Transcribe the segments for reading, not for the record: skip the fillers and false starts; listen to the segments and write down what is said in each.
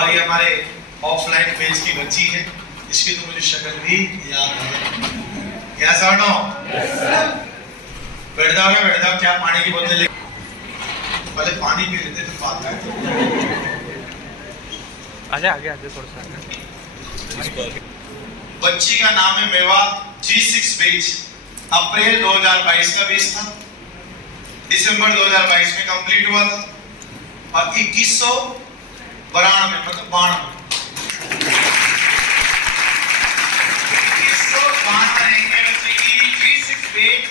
और ये हमारे ऑफलाइन पेज की बच्ची है, इसकी तो मुझे शक्ल भी याद है। यस और नो? बैठ जाओ, क्या पानी की बोतल ले, पहले पानी पी लेते फिर बात करते। आगे थोड़ा सा। बच्ची का नाम है मेवा G6 बेच। अप्रैल 2022 का बेच था, दिसंबर 2022 में कंप्लीट हुआ था और 2192 मतलब 2192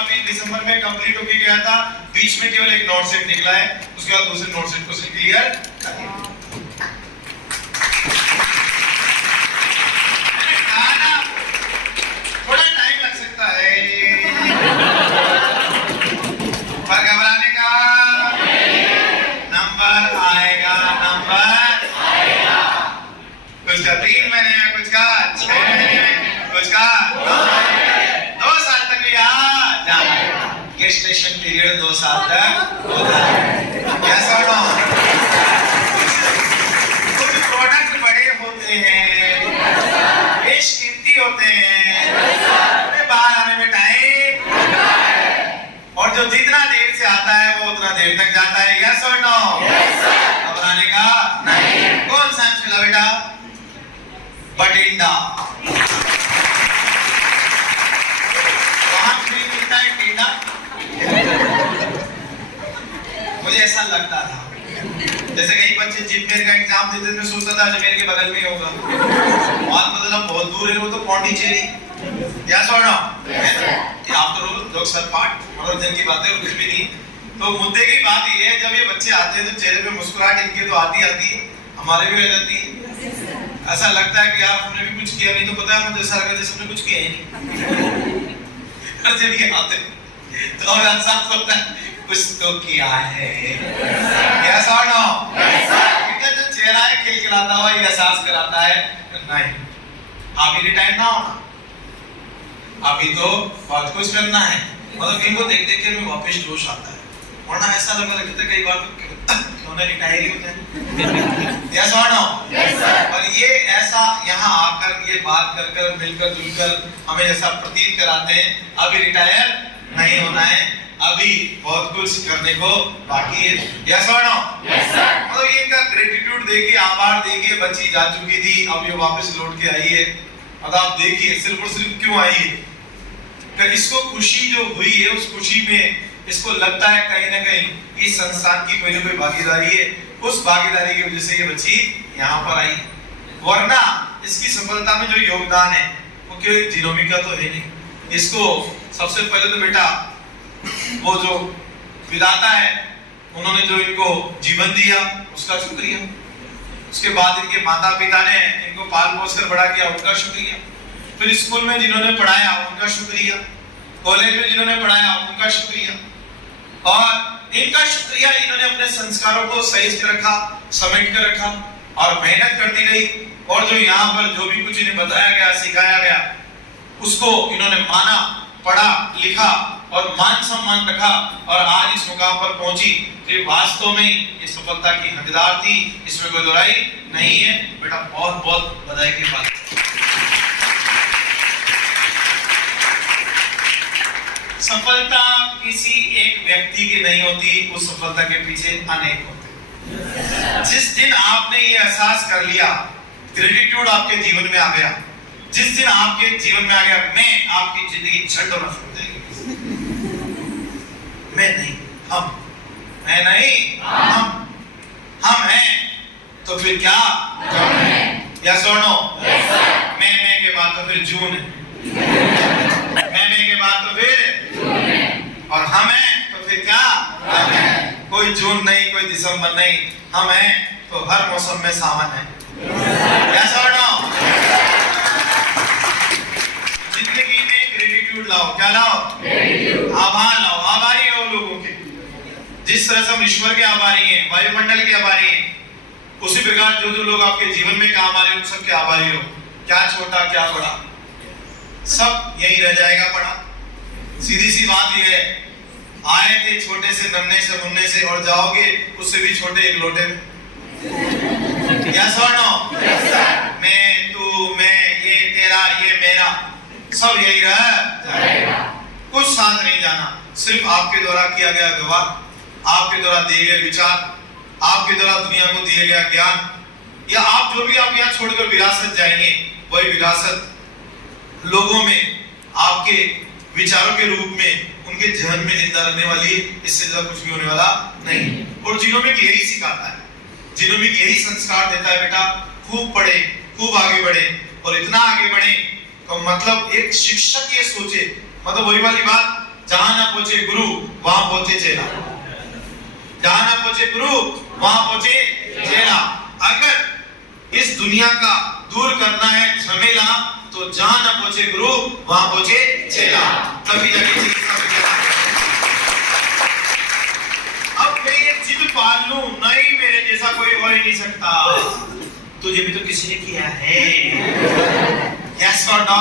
अभी दिसंबर में कंप्लीट होके गया था। बीच में केवल एक नोट सेट निकला है, उसके बाद दूसरे नोट सेट को क्लियर कर दिया। थोड़ा टाइम लग सकता है पर घबराने का नंबर आएगा, कुछ का 3 महीने में, कुछ का 6 महीने में, कुछ का 2 साल तक भी आ जाएगा। गेस्टेशन पीरियड 2 साल तक होता है। कैसा हो? कुछ प्रोडक्ट बड़े होते हैं, बेशकीमती होते हैं, उन्हें बाहर आने में टाइम लगता है और जो जितना देर से आता है वो उतना देर तक जाता है। यस और नो? घबराने का नहीं। कौन सा मिला बेटा? बटिंडा। वहां फ्री मिलता है टिंडा। मुझे ऐसा लगता था जैसे कई बच्चे जिपमेर का एग्जाम देते थे, सोचता था अजमेर के बगल में ही होगा, बात मतलब बहुत दूर है, वो तो पौंडीचेरी। यस और नो? आप तो लोग सर पाठ मनोरंजन की बातें और कुछ भी नहीं। तो मुद्दे की बात ये है, जब ये बच्चे आते हैं तो चेहरे पे मुस्कुराहट इनके तो आती है, हमारे भी आ जाती है। ऐसा लगता है कि यार हमने भी कुछ किया नहीं, तो पता है मुझे ऐसा लगा जैसे हमने कुछ किया ही नहीं। जब ये आते तो हमें एहसास होता है कुछ तो किया है। यस और नो? इनका जो चेहरा है खिलखिलाता हुआ ये एहसास कराता है नहीं अभी रिटायर ना होना, अभी तो बहुत कुछ करना है। मतलब इनको देख देख के हमें वापस जोश आता है, वरना ऐसा लगता है कई बार क्यों ना रिटायर ही हो जाए। यस और नो? और ये ऐसा यहाँ आकर ये बात कर कर मिलकर जुलकर हमें ऐसा प्रतीत कराते हैं अभी रिटायर नहीं होना है, अभी बहुत कुछ करने को बाकी है। यस और नो? मतलब ये इनका ग्रेटिट्यूड देखिए, आभार देखिए, बच्ची जा चुकी थी अब ये वापस लौट के आई है। अब आप देखिए सिर्फ और सिर्फ क्यों आई है, इसको खुशी जो हुई है उस खुशी में इसको लगता है कहीं ना कहीं इस संस्थान की कोई ना कोई भागीदारी है, उस भागीदारी की वजह से ये बच्ची यहाँ पर आई। वरना इसकी सफलता में जो योगदान है वो केवल जिनोमी का तो है नहीं। इसको सबसे पहले तो बेटा वो जो विधाता है उन्होंने जो इनको जीवन दिया उसका शुक्रिया, उसके बाद इनके माता पिता ने इनको पाल पोस कर बड़ा किया उनका शुक्रिया, फिर स्कूल में जिन्होंने पढ़ाया उनका शुक्रिया, कॉलेज में जिन्होंने पढ़ाया उनका शुक्रिया, और इनका शुक्रिया इन्होंने अपने संस्कारों को सहेज कर रखा, समेट कर रखा और मेहनत करती रही। और जो यहाँ पर जो भी कुछ इन्हें बताया गया, सिखाया गया, उसको इन्होंने माना, पढ़ा, लिखा और मान सम्मान रखा और आज इस मुकाम पर पहुंची। तो ये वास्तव में ये सफलता की हकदार थी, इसमें कोई दोहराई नहीं है। बेटा बहुत बहुत बधाई की बात। सफलता किसी एक व्यक्ति की नहीं होती, उस सफलता के पीछे अनेक होते। जिस दिन आपने ये एहसास कर लिया, ग्रेटिट्यूड आपके जीवन में आ गया, जिस दिन आपके जीवन में आ गया मैं, आपकी जिंदगी झट होना शुरू हो जाएगी। मैं नहीं हम, मैं नहीं हम हैं, तो फिर क्या हम हैं? यस और नो? मैं के बाद तो फिर जून है, मैं के बाद तो फिर और हम हैं तो फिर क्या हम हैं। कोई जून नहीं, कोई दिसंबर नहीं, हम हैं तो हर मौसम में सावन है। यस और नो? जिंदगी में ग्रेटिट्यूड लाओ, क्या लाओ? आभार लाओ, आभारी रहो लोगों के। जिस तरह से हम ईश्वर के आभारी हैं, वायुमंडल के आभारी हैं, उसी प्रकार जो जो लोग आपके जीवन में काम आ रहे हैं उन सबके आभारी रहो। क्या छोटा क्या बड़ा, सब यही रह जाएगा पड़ा। सीधी सी बात यह है, आए थे छोटे से नन्हे से मुन्ने से और जाओगे उससे भी छोटे एक लोटे में। यस और नो? सब यही रह जाएगा। कुछ साथ नहीं जाना, सिर्फ आपके द्वारा किया गया व्यवहार, आपके द्वारा दिए गए विचार, आपके द्वारा दुनिया को दिए गया ज्ञान, या आप जो भी आप यहाँ छोड़कर विरासत जाएंगे, वही विरासत लोगों में आपके विचारों के रूप में उनके जहन में जिंदा रहने वाली है। इससे ज्यादा कुछ भी होने वाला नहीं। और जीनोमिक यही सिखाता है, जीनोमिक यही संस्कार देता है, बेटा खूब पढ़े, खूब आगे बढ़े, और इतना आगे बढ़े तो मतलब एक शिक्षक ये सोचे, मतलब वही वाली बात, जहां ना पहुंचे गुरु वहां पहुंचे चेला, जहां ना पहुंचे गुरु वहां पहुंचे चेला। अगर इस दुनिया का दूर करना है झमेला, तो जहां ना पहुंचे गुरु वहां पहुंचे चेला, तभी जाके चिकित्सा मिलेगा। अब मैं ये जिद पाल लूं, नहीं मेरे जैसा कोई हो ही नहीं सकता, तुझे भी तो किसी ने किया है, यस और नो,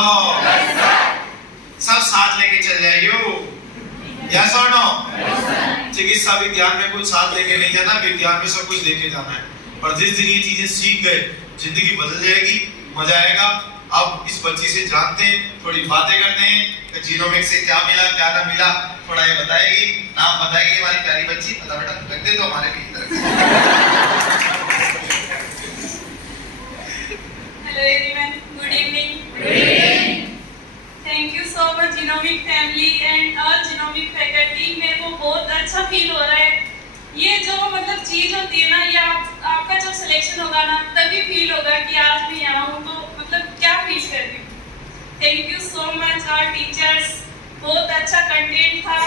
सब साथ लेके चल जाइयो, यस और नो। चिकित्सा विज्ञान में कुछ साथ लेके नहीं जाना, विज्ञान में सब कुछ लेके जाना है। और जिस दिन ये चीजें सीख गए, जिंदगी बदल जाएगी, मजा आएगा। अब इस बच्ची से जानते हैं, थोड़ी बातें करते हैं कि जीनोमिक से क्या मिला क्या ना मिला, थोड़ा ये बताएगी, नाम बताएगी हमारी प्यारी बच्ची। पता बेटा रख दे तो हमारे भी इधर। Hello everyone, good evening. Thank you so much genomic family and all genomic faculty. मेरे को बहुत अच्छा फील हो रहा है। ये जो मतलब चीज होती है ना, ये आपका जब सिलेक्शन होगा ना, तभी फील होगा कि आज मैं यहाँ हूँ, तो मतलब क्या फील कर रही हूँ। Thank you so much our teachers, बहुत अच्छा कंटेंट था।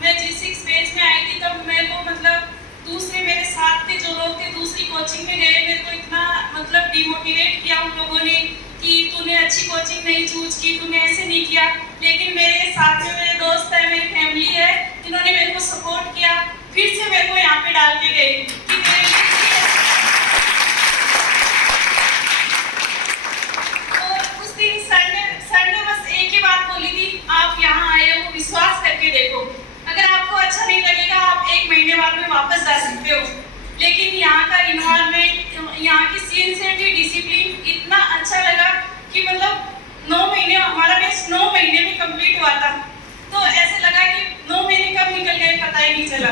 मैं G6 बैच में आई थी तब मेरे को मतलब दूसरे मेरे साथ के जो लोग थे दूसरी कोचिंग में गए, मेरे को इतना मतलब डिमोटिवेट किया उन लोगों ने कि तूने अच्छी कोचिंग नहीं चूज की, तूने ऐसे नहीं किया। लेकिन मेरे साथ में मेरे दोस्त है, मेरी फैमिली है, इन्होंने मेरे को सपोर्ट किया, फिर से मेरे को यहाँ पे डाल के गए कि मेरे तो उस दिन सर ने बस एक ही बात बोली थी, आप यहाँ आए हो, विश्वास करके देखो, अगर आपको अच्छा नहीं लगेगा आप 1 महीने बाद में वापस जा सकते हो। लेकिन यहाँ का इन्वायरमेंट, यहाँ की सिंसियरिटी, डिसिप्लिन इतना अच्छा लगा कि मतलब 9 महीने, हमारा बैच 9 महीने में कंप्लीट हुआ था, तो ऐसे लगा कि 9 महीने कब निकल गए पता ही नहीं चला।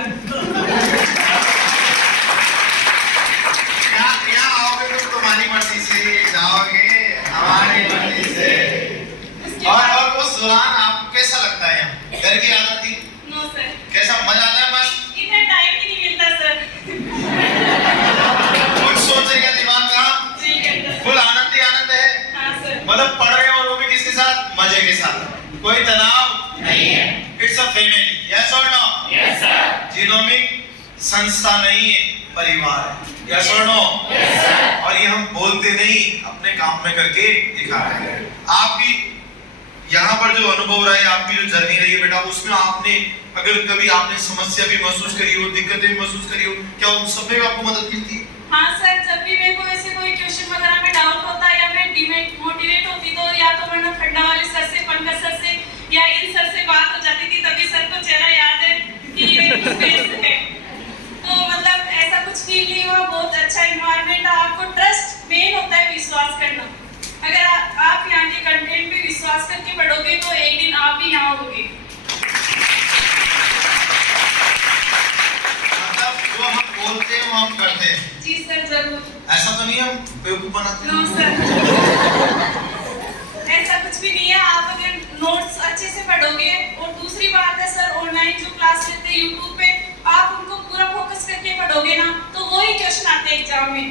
यहाँ आओगे तो तुम्हारी मर्जी से जाओगे, हमारी मर्जी से। और उस दौरान आपको कैसा लगता है? घर की आदत थी? No sir. कैसा मजा आता है? बस इतना टाइम ही नहीं मिलता सर। कुछ सोचेगा दिमाग का, फुल आनंद ही आनंद है। हाँ सर। मतलब पढ़ रहे हो और वो भी किसके साथ? मजे के साथ, कोई तनाव नहीं है। इट्स अ फैमिली, यस और नो? Yes sir. जीनोमिक संस्था नहीं है, परिवार है, यस और नो? Yes sir. और ये हम बोलते नहीं, अपने काम में करके दिखा रहे हैं। आपकी यहाँ पर जो अनुभव रहा है, आपकी जो जर्नी रही है बेटा, उसमें आपने अगर कभी आपने समस्या भी महसूस करी हो, दिक्कतें भी महसूस करी हो, क्या उन सब में आपको मदद मिलती है? हाँ सर, जब भी मेरे को ऐसे कोई क्वेश्चन वगैरह में डाउट होता है या मैं डिमोटिवेट होती तो या तो वरना खड्डा वाले सर से, पंकज सर से या इन सर से बात हो जाती थी, तभी सर को चेहरा याद है कि ये किस बेस है। तो मतलब ऐसा कुछ फील नहीं हुआ, बहुत अच्छा एनवायरनमेंट है। आपको ट्रस्ट मेन होता है, विश्वास करना। अगर आप यहाँ के कंटेंट पे विश्वास करके पढ़ोगे तो एक दिन आप भी यहाँ होगे। मतलब जो हम बोलते हैं वो हम करते हैं। जी सर, जरूर। ऐसा तो नहीं हम बेवकूफ बनाते हैं? नो सर, ऐसा कुछ भी नहीं है। आप अगर नोट्स अच्छे से पढ़ोगे, और दूसरी बात है सर, ऑनलाइन जो क्लास लेते हैं यूट्यूब पे, आप उनको पूरा फोकस करके पढ़ोगे ना, तो वही क्वेश्चन आते हैं एग्जाम में।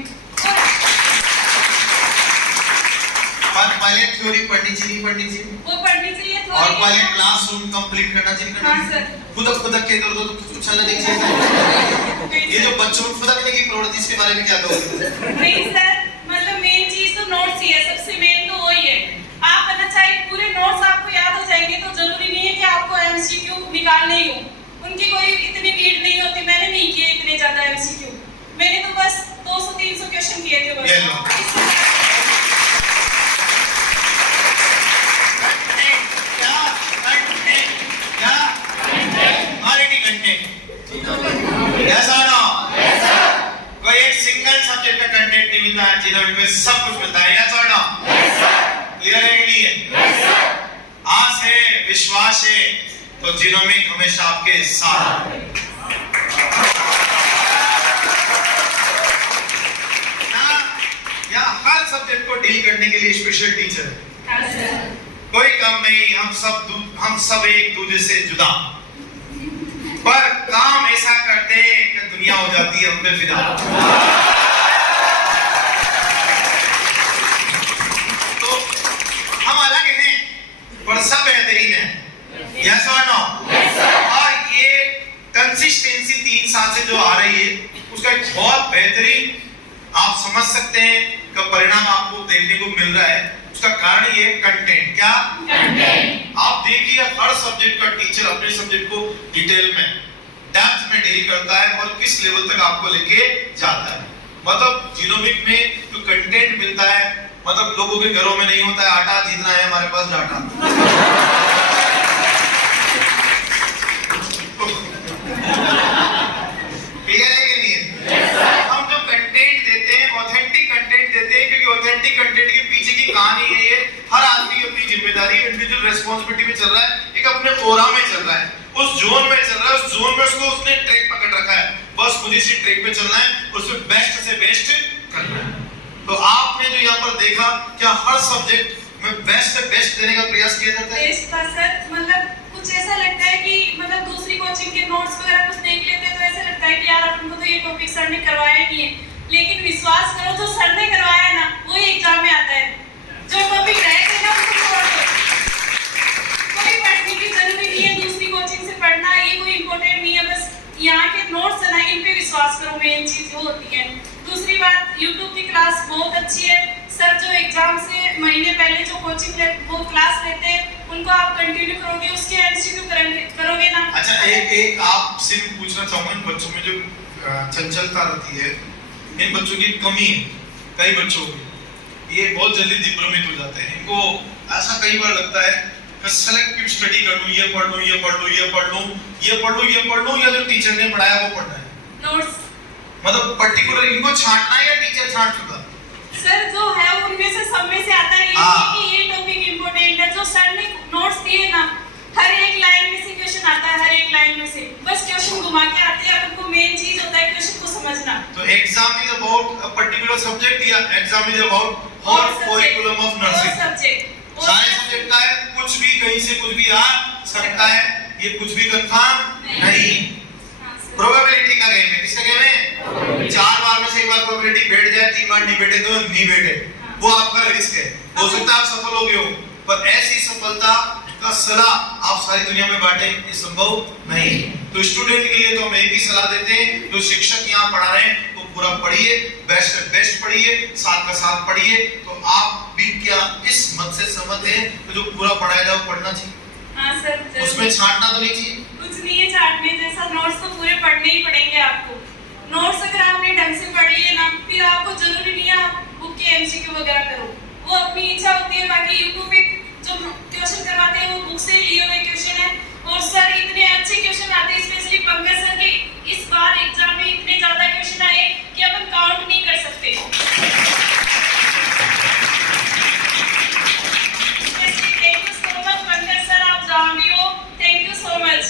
पहले थ्योरी पढ़नी चाहिए, पढ़नी चाहिए, वो पढ़नी चाहिए और पहले क्लासरूम कंप्लीट करना चाहिए। हाँ सर। खुदक के इधर उधर कुछ उछलना नहीं चाहिए। ये जो बच्चों को खुदकने की प्रवृत्ति, इसके बारे में क्या कहोगे? नहीं सर, मतलब मेन चीज तो नोट्स ही है, सबसे मेन तो वही है। आप पता चाहे पूरे नोट्स आपको याद हो जाएंगे तो जरूरी नहीं है कि आपको एमसीक्यू निकालने ही हो, उनकी कोई इतनी भीड़ नहीं होती। मैंने नहीं किए इतने ज्यादा एमसीक्यू, मैंने तो बस 200-300 क्वेश्चन किए थे बस। कोई एक सिंगल सब्जेक्ट का कंटेंट नहीं मिलता है, जीनोमिक में सब कुछ मिलता है, यस और नो? Yes sir. क्लियर है कि नहीं है? Yes sir. आस है, विश्वास है, तो जीनोमिक हमेशा आपके साथ है। या हर सब्जेक्ट को डील करने के लिए स्पेशल टीचर है, कोई कम नहीं। हम सब एक दूसरे से जुदा, पर काम ऐसा करते हैं कि दुनिया हो जाती है हम पे फिदा। तो हम अलग हैं पर सब बेहतरीन है। यस और नो? और ये कंसिस्टेंसी 3 साल से जो आ रही है उसका एक बहुत बेहतरीन आप समझ सकते हैं का परिणाम आपको देखने को मिल रहा है। उसका कारण ये कंटेंट। क्या कंटेंट? आप देखिए हर सब्जेक्ट का टीचर अपने सब्जेक्ट को डिटेल में, डेप्थ में डील करता है और किस लेवल तक आपको लेके जाता है। मतलब जीनोमिक में जो कंटेंट मिलता है, मतलब लोगों के घरों में नहीं होता है आटा, जितना है हमारे पास डाटा। क्लियर है कि नहीं है? हम जो कंटेंट देते हैं ऑथेंटिक कंटेंट देते हैं, क्योंकि ऑथेंटिक कंटेंट के पीछे की कहानी है ये हर आदमी की अपनी जिम्मेदारी, इंडिविजुअल रेस्पॉन्सिबिलिटी में चल रहा है, एक अपने ओरा में चल रहा है, उस जोन में चल रहा है, उस जोन में उसने ट्रैक पकड़ रखा है, बस मुझे इसी ट्रैक पे चलना है, उसमें बेस्ट से बेस्ट करना है। तो आपने जो यहाँ पर देखा, क्या हर सब्जेक्ट में बेस्ट से बेस्ट देने का प्रयास किया जाता है? बेस्ट का सर, मतलब कुछ ऐसा लगता है कि मतलब दूसरी कोचिंग के नोट्स वगैरह कुछ देख लेते हैं तो ऐसा लगता है कि यार अपन को तो ये टॉपिक सर ने करवाया ही नहीं है, लेकिन विश्वास करो जो सर ने करवाया है ना वही एग्जाम में आता है। जो टॉपिक रह गए ना उसको छोड़ दो, कोई पढ़ने की जरूरी नहीं है, दूसरी कोचिंग से पढ़ना ये कोई इंपॉर्टेंट नहीं है, बस यहाँ के नोट्स है ना इन पे विश्वास करो, मेन चीज वो होती है। दूसरी बात, YouTube की क्लास बहुत अच्छी है सर, जो एग्जाम से महीने पहले जो कोचिंग वो क्लास लेते हैं उनको आप कंटिन्यू करोगे, उसके एमसीक्यू करोगे ना। अच्छा, एक आपसे पूछना चाहूंगा, इन बच्चों में जो चंचलता रहती है, इन बच्चों की कमी है, कई बच्चों की ये बहुत जल्दी दिग्भ्रमित हो जाते हैं। इनको ऐसा कई बार लगता है कि सेलेक्टिव स्टडी कर लूं, ये पढ़ लूं, ये पढ़ लूं, ये पढ़ लूं, ये पढ़ लूं, ये पढ़ लूं, या जो टीचर ने पढ़ाया वो पढ़ना है। नोट्स मतलब पर्टिकुलर इनको छांटना है या टीचर छांट चुका? सर जो है उनमें से सब में से आता है कि ये टॉपिक इंपॉर्टेंट है, जो सर ने नोट्स दिए ना हर एक लाइन में से क्वेश्चन आता है, हर एक लाइन में से बस क्वेश्चन घुमा के आते हैं, आपको मेन चीज होता है क्वेश्चन को समझना। तो exam is about a particular subject या exam is about whole curriculum of nursing? Subject सारे सब्जेक्ट का है, कुछ भी कहीं से कुछ भी आ सकता है, ये कुछ भी कंफर्म नहीं। प्रोबेबिलिटी का गेम है, किसका गेम है? 4 बार में से एक बार प्रोबेबिलिटी बैठ जाए, 3 बार नहीं बैठे तो नहीं बैठे, वो आपका रिस्क है। हो सकता है आप सफल हो गए हो, पर ऐसी सफलता का सलाह आप सारी दुनिया में बांटें ये संभव नहीं। तो स्टूडेंट के लिए तो हम एक ही सलाह देते हैं, जो शिक्षक यहाँ पढ़ा रहे हैं तो पूरा पढ़िए, बेस्ट से बेस्ट पढ़िए, साथ का साथ पढ़िए। तो आप भी क्या इस मत से समझते हैं कि जो पूरा पढ़ाया जाए वो पढ़ना चाहिए? हाँ सर, उसमें छांटना तो नहीं चाहिए? कुछ नहीं है छांटने जैसा, नोट्स तो पूरे पढ़ने ही पड़ेंगे आपको। नोट्स अगर आपने ढंग से पढ़ लिए ना, फिर आपको जरूरी नहीं है आप बुक के एमसीक्यू वगैरह करो, वो अपनी इच्छा होती है। बाकी यूट्यूब पे जो क्वेश्चन करवाते हैं वो बुक से लिए हुए क्वेश्चन है, और सर इतने अच्छे क्वेश्चन आते हैं, स्पेशली पंकज सर के इस बार एग्जाम में इतने ज्यादा क्वेश्चन आए कि अपन काउंट नहीं कर सकते। Thank you so much Pankaj sir, आप जहाँ भी हो thank you so much.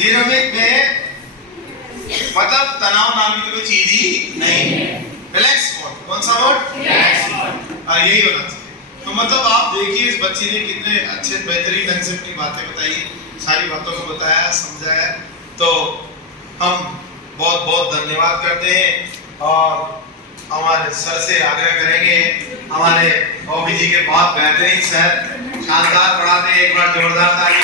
Genomic में मतलब तनाव नाम की कोई चीज ही नहीं है, रिलैक्स मोड। कौन सा मोड? Relax mode. और यही होना चाहिए। तो मतलब आप देखिए इस बच्ची ने कितने अच्छे बेहतरीन ढंग से अपनी बातें बताई, सारी बातों को बताया, समझाया। तो हम बहुत बहुत धन्यवाद करते हैं और हमारे सर से आग्रह करेंगे, हमारे ओबी जी के बहुत बेहतरीन सर, शानदार पढ़ाते हैं, एक बार जोरदार ताली।